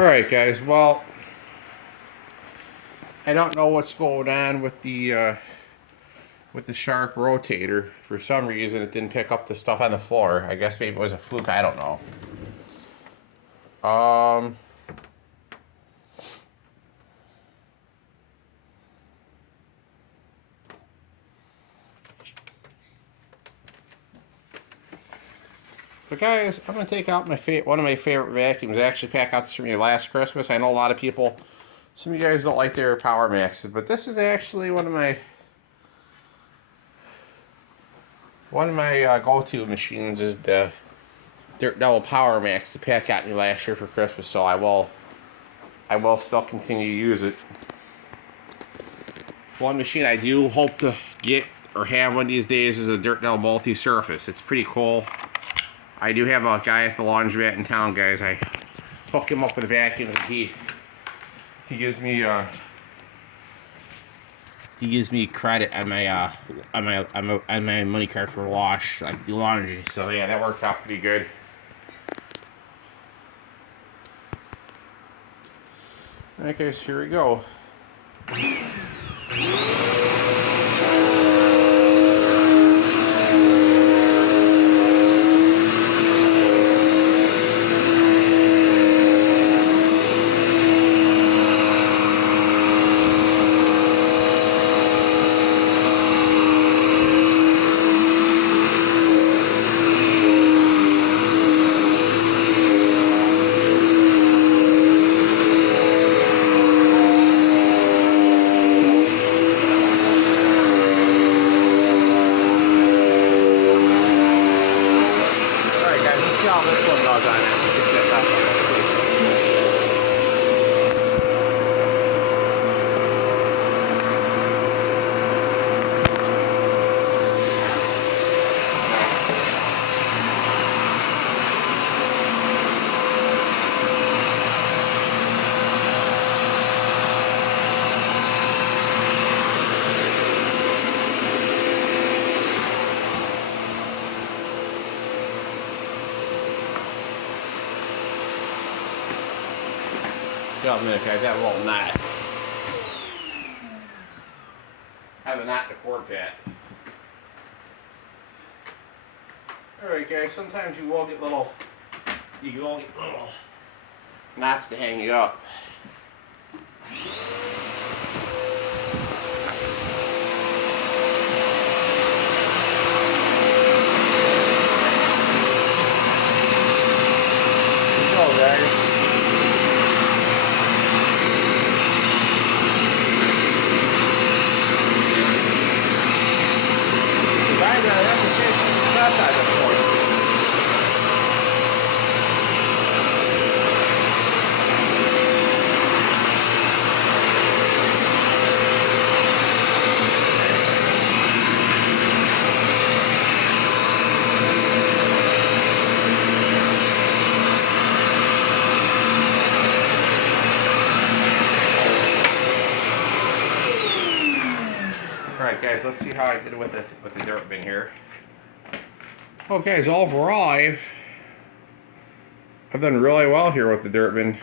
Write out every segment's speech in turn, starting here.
Alright guys, well, I don't know what's going on with the Shark rotator. For some reason it didn't pick up the stuff on the floor. I guess maybe it was a fluke, I don't know. But guys, I'm going to take out one of my favorite vacuums. I actually packed out this for me last Christmas. I know a lot of people, some of you guys don't like their Power Maxes, but this is actually one of my go-to machines is the Dirt Devil Power Max the Pat got me last year for Christmas, so I will still continue to use it. One machine I do hope to get or have one of these days is a Dirt Devil Multi-Surface. It's pretty cool. I do have a guy at the laundromat in town, guys. I hook him up with vacuums. He gives me credit on my money card for wash, like the laundry. So yeah, that works out pretty good. Alright guys, here we go. Wait a minute, guys, that little knot. I have a knot in the cord pad. Alright guys, sometimes you will get little knots to hang you up. Here we go, guys. Alright guys, let's see how I did with the dirt bin here. Oh guys, overall I've done really well here with the dirt bin.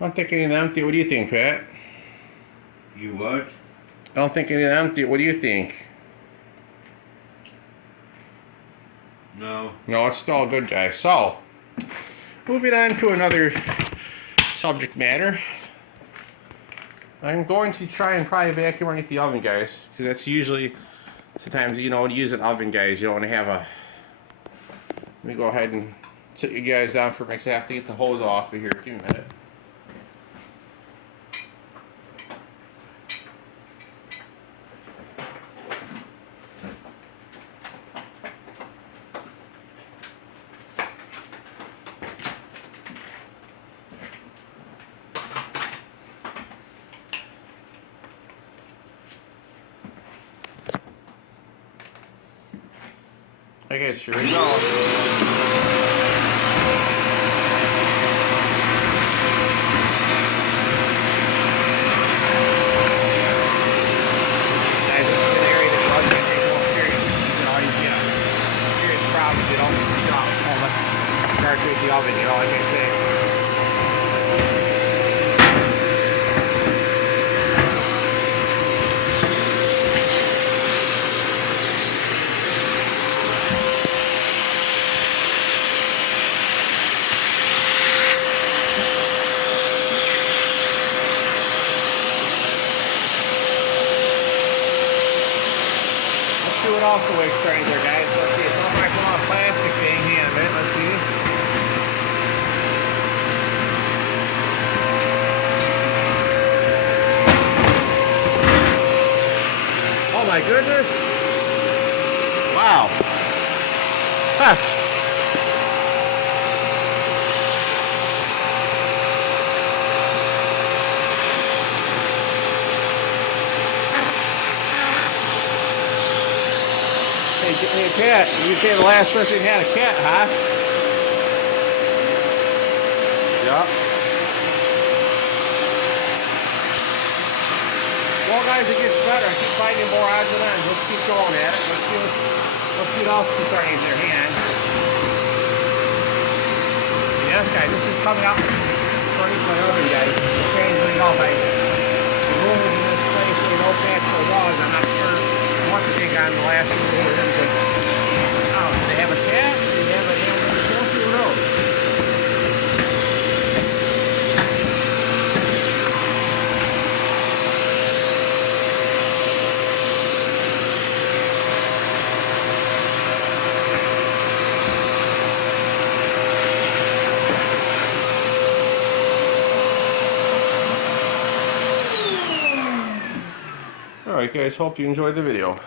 I don't think any of them empty. What do you think, Pat? You what? I don't think any of them empty. What do you think? No. No, it's still good, guys. So, moving on to another subject matter. I'm going to try and probably vacuum underneath the oven, guys, because that's usually, sometimes, you know, when you use an oven, guys, you don't want to have a, let me go ahead and sit you guys down for a minute. I have to get the hose off of here. Give me a minute. I guess here we go. With the oven, you know, like I say. See what else the wake's starting there, guys. Let's see. It's not like a plastic thing. Hang on a minute. Let's see. Oh my goodness. Wow. Huh. Hey, cat, you say the last person had a cat, huh? Yep. Well, guys, it gets better. I keep finding more odds and ends. Let's keep going at it. Let's see what else is starting in their hand. Yes, guys, this is coming out starting my oven, guys. We're changing off. I moved in this place so no cats, no dogs. I'm not sure what to think on the last two days. Oh, do they have a cat? Do they have a animal? Who knows? Alright guys, hope you enjoyed the video.